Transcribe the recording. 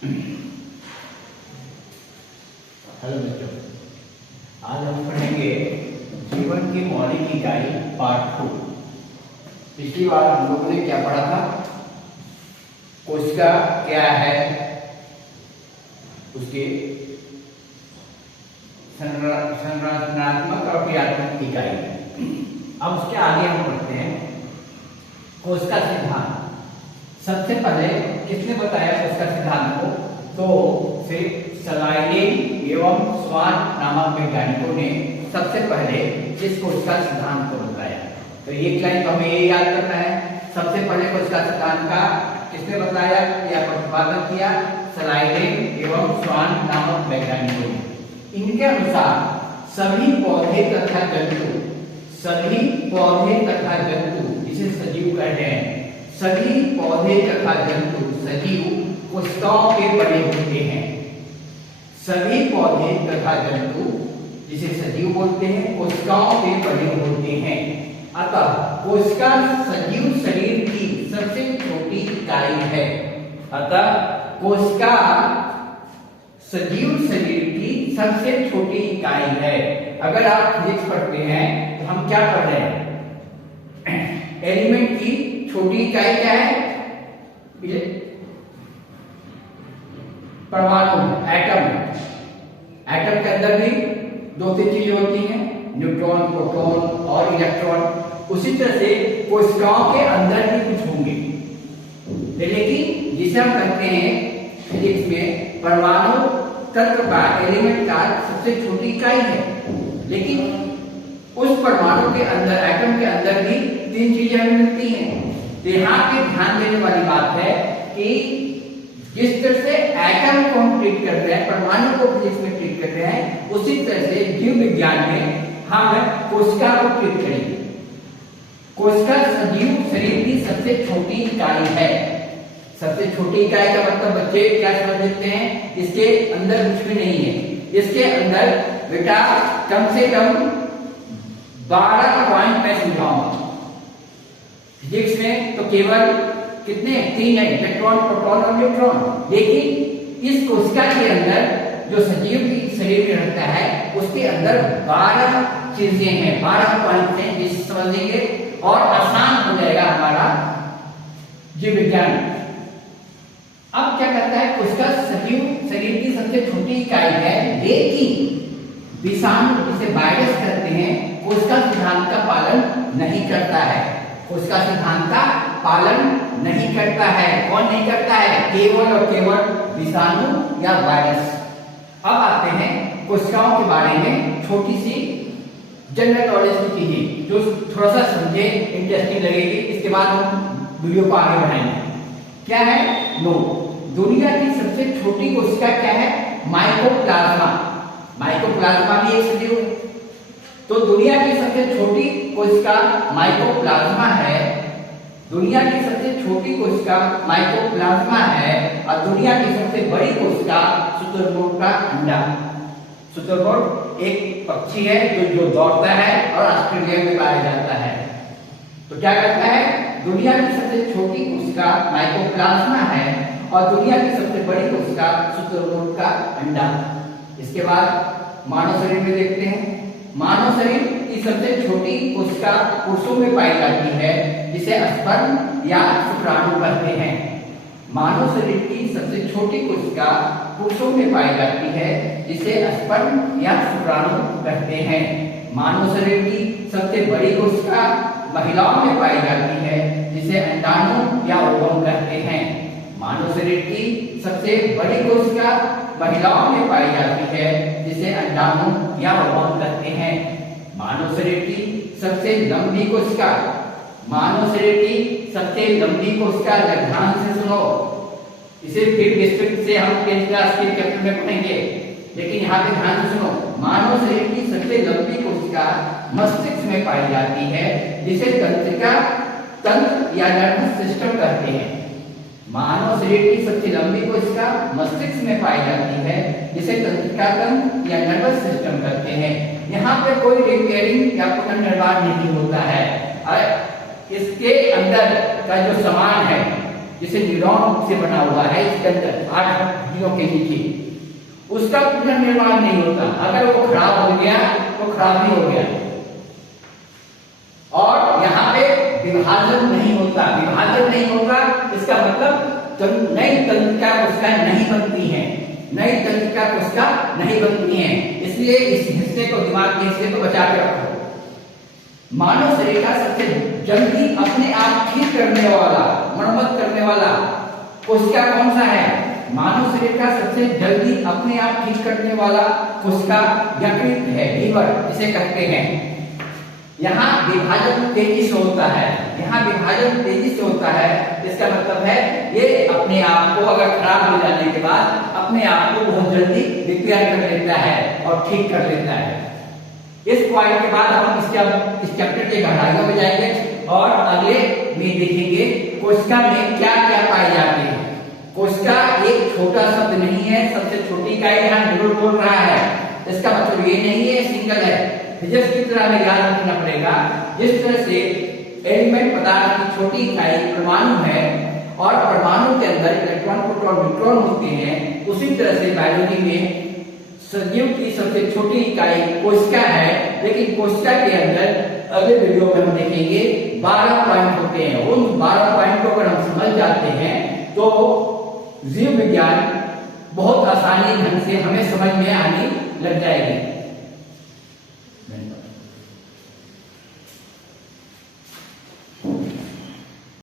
Hello बच्चों, आज हम पढ़ेंगे जीवन की मौलिक इकाई पार्ट 2। पिछली बार हम लोगों ने क्या पढ़ा था? कोशिका क्या है, उसके संरचनात्मक और क्रियात्मक इकाई। अब उसके आगे हम पढ़ते हैं कोशिका सिद्धांत। सबसे पहले किसने बताया कोशिका सिद्धांत को? तो सलाइडेन एवं स्वान नामक वैज्ञानिकों ने सबसे पहले इस कोशिका सिद्धांत को बताया। तो ये लाइन तो हमें ये याद करना है। सबसे पहले कोशिका सिद्धांत का किसने बताया या प्रतिपादन किया? सलाइडेन एवं स्वान नामक वैज्ञानिकों ने। इनके अनुसार सभी पौधे तथा जंतु जिसे सजीव कहते हैं, सभी पौधे तथा जंतु सजीव कोशिकाओं के बने होते हैं। सभी पौधे तथा जंतु जिसे सजीव बोलते हैं कोशिकाओं के बने होते हैं। अतः कोशिका सजीव शरीर की सबसे छोटी इकाई है। अतः कोशिका सजीव शरीर की सबसे छोटी इकाई है। अगर आप फिजिक्स पढ़ते हैं तो हम क्या पढ़ रहे हैं? एलिमेंट की छोटी इकाई क्या है? परमाणु, एटम। एटम के अंदर भी दो तीन चीजें होती हैं, न्यूट्रॉन, प्रोटॉन और इलेक्ट्रॉन। उसी तरह से कोशिकाओं के अंदर भी कुछ होंगे, लेकिन जिसे हम कहते हैं फिजिक्स में परमाणु तत्व का, एलिमेंट का सबसे छोटी इकाई है। लेकिन उस परमाणु के अंदर, एटम के अंदर भी तीन चीजें हमें मिलती हैं। तो यहाँ पे ध्यान देने वाली बात है कि जिस तरह से एटम को हम ट्रीट करते हैं, परमाणु को फिजिक्स में ट्रीट करते हैं, उसी तरह से जीव विज्ञान में हम कोशिका को ट्रीट करेंगे। कोशिका सजीव शरीर की सबसे छोटी इकाई है। सबसे छोटी इकाई का मतलब बच्चे क्या समझ लेते हैं? इसके अंदर कुछ भी नहीं है। इसके अंदर बेटा कम से कम 12 पॉइंट मैं समझाऊंगा। फिजिक्स में तो केवल कितने? 3 है, इलेक्ट्रॉन, प्रोटॉन और न्यूट्रॉन। लेकिन इस कोशिका के अंदर जो सजीव की शरीर में रहता है उसके अंदर 12 चीजें हैं, 12 पॉइंट हैं, जिसे समझेंगे और आसान हो जाएगा हमारा जीव विज्ञान। अब क्या करता है? कोशिका सजीव शरीर की सबसे छोटी इकाई है, लेकिन विषाणु जिसे वायरस कहते हैं कोशिका सिद्धांत का पालन नहीं करता है। कोशिका सिद्धांत का पालन नहीं करता है। कौन नहीं करता है? केवल और केवल विषाणु या वायरस। अब आते हैं कोशिकाओं के बारे में छोटी सी जनरल नॉलेज की चीजें जो थोड़ा सा समझे, इंटरेस्टिंग लगेगी। इसके बाद हम वीडियो को आगे बढ़ाएंगे। क्या है? नो, दुनिया की सबसे छोटी कोशिका क्या है? माइकोप्लाज्मा। माइकोप्लाज्मा भी एक सजीव है। तो दुनिया की सबसे छोटी कोशिका माइकोप्लाज्मा है। दुनिया की सबसे छोटी कोशिका माइकोप्लाज्मा है और दुनिया की सबसे बड़ी कोशिका शुतुरमुर्ग का अंडा। शुतुरमुर्ग एक पक्षी है जो दौड़ता है और ऑस्ट्रेलिया में पाया जाता है। तो क्या करता है? दुनिया की सबसे छोटी कोशिका माइकोप्लाज्मा है और दुनिया की सबसे बड़ी कोशिका शुतुरमुर्ग का अंडा। इसके बाद मानव शरीर में देखते हैं। मानव शरीर की सबसे छोटी कोशिका पुरुषों में पाई जाती है, जिसे स्पर्म या शुक्राणु कहते हैं। मानव शरीर की सबसे छोटी कोशिका पुरुषों में पाई जाती है, जिसे स्पर्म या शुक्राणु कहते हैं। मानव शरीर की सबसे बड़ी कोशिका महिलाओं में पाई जाती है, जिसे अंडाणु या ओवम कहते हैं। मानव शरीर की सबसे बड़ी कोशिका महिलाओं में पाई जाती है, जिसे अंडाणु या ओवम कहते हैं। मानव शरीर की सबसे लंबी कोशिका, मानव शरीर की सबसे लंबी कोशिका, ध्यान से सुनो, इसे फिर विस्तृत से हम 10th क्लास के चैप्टर में पढ़ेंगे, लेकिन यहाँ पे ध्यान से सुनो। मानव शरीर की सबसे लंबी कोशिका मस्तिष्क में पाई जाती है, जिसे तंत्रिका तंत्र या नर्वस सिस्टम कहते हैं। मानव शरीर की सबसे लंबी कोशिका मस्तिष्क में पाई जाती है, जिसे तंत्रिका तंत्र या नर्वस सिस्टम कहते हैं। यहाँ पे कोई रिपेयरिंग या पुनर्निर्माण नहीं होता है। इसके अंदर का जो सामान है जिसे न्यूरॉन से बना हुआ है, इसके अंदर 8 हड्डियों के नीचे, उसका पुनर्निर्माण नहीं होता। अगर वो खराब हो गया तो खराब ही हो गया। और यहाँ पे विभाजन नहीं होता। विभाजन नहीं होगा इसका मतलब नई तंत्रिका कोशिका नहीं बनती है, नई तंत्रिका कोशिका नहीं बनती है। इसलिए इस हिस्से को, दिमाग के हिस्से को बचा के रखो। मानव शरीर का सबसे जल्दी अपने आप ठीक करने वाला, मरम्मत करने वाला कोशिका कौन सा है? मानव शरीर का सबसे जल्दी अपने आप ठीक करने वाला कोशिका यकृत है, लीवर जिसे कहते हैं। यहाँ विभाजन तेजी से होता है, यहाँ विभाजन तेजी से होता है। इसका मतलब है ये अपने आप को, अगर खराब हो जाने के बाद अपने आप को बहुत जल्दी रिपेयर कर लेता है और ठीक कर लेता है। इस पॉइंट के बाद हम इस चैप्टर के गहराइयों में जाएंगे और अगले में देखेंगे कोशिका में क्या क्या पाए जाते हैं। कोशिका एक छोटा शब्द नहीं है, सबसे छोटी इकाई यहाँ जरूर बोल रहा है। इसका मतलब ये नहीं है सिंगल है। फिजिक्स की तरह हमें याद रखना पड़ेगा, जिस तरह से एलिमेंट पदार्थ की छोटी इकाई परमाणु है और परमाणु के अंदर इलेक्ट्रॉन, प्रोटॉन, न्यूट्रॉन होते हैं, उसी तरह से बायोलॉजी में सजीव की सबसे छोटी इकाई कोशिका है। लेकिन कोशिका के अंदर अगले वीडियो में हम देखेंगे 12 पॉइंट होते हैं। उन 12 पॉइंट को अगर हम समझ जाते हैं तो जीव विज्ञान बहुत आसानी ढंग से हमें समझ में आने लग जाएगी।